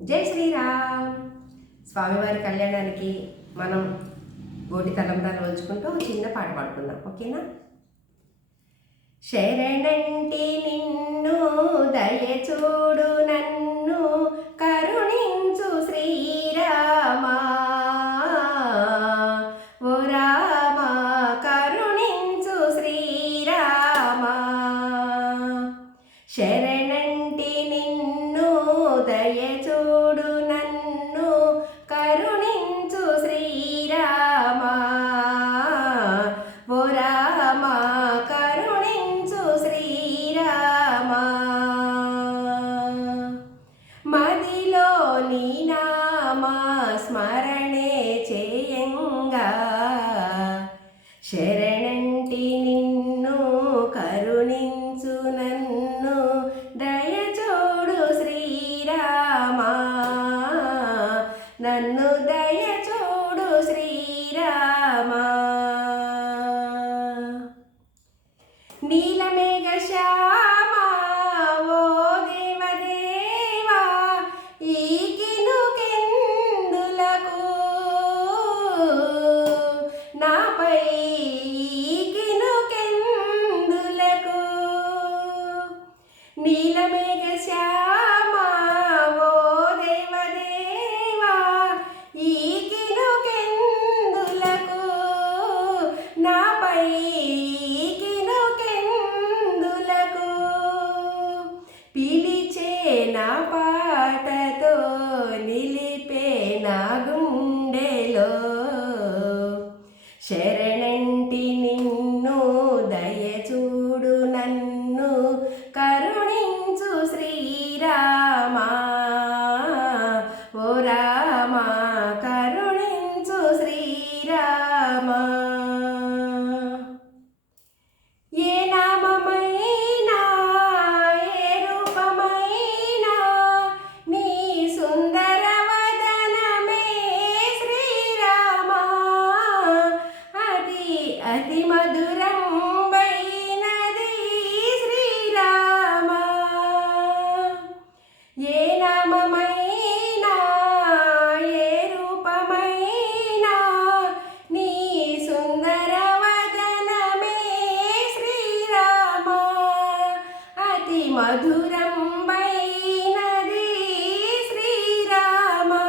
జై శ్రీరామ్. స్వామివారి కళ్యాణానికి మనం గోటి తలంబ్రాలు రోజుకుంటూ చిన్న పాట పాడుకుందాం. ఓకేనా? శరణంటి నిన్ను దయ చూడు నన్ను శరణంటి నిన్ను కరుణించు నన్ను దయచోడు శ్రీరామా. నన్ను దయచోడు శ్రీరామా. నీలమేఘ కరుణించు శ్రీరామా. ఓ రామా కరుణించు శ్రీరామా. ఏ నామమైనా ఏ రూపమైనా నీ సుందర వదనమే శ్రీరామా. అది అతి మధురం మధురం వైనది శ్రీరామా.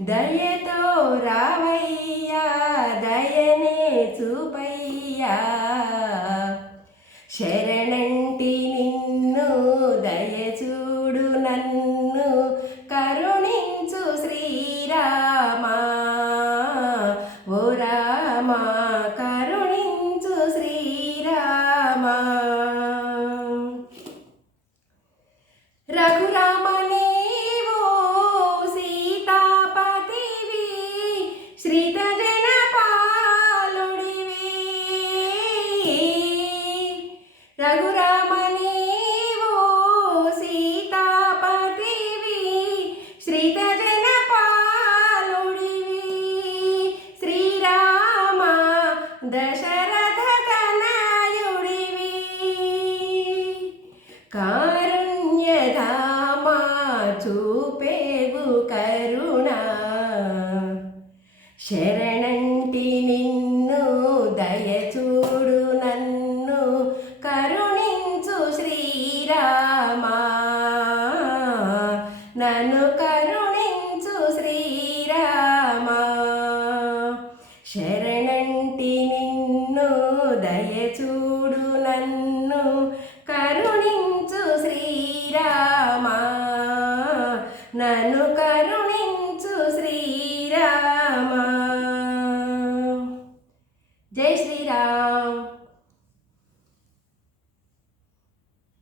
దయతో రావయ్యా దయనే చూపయ్యా. శరణ దశరథ తనయుడివి కారుణ్యధామా చూపేవు కరుణ. శరణ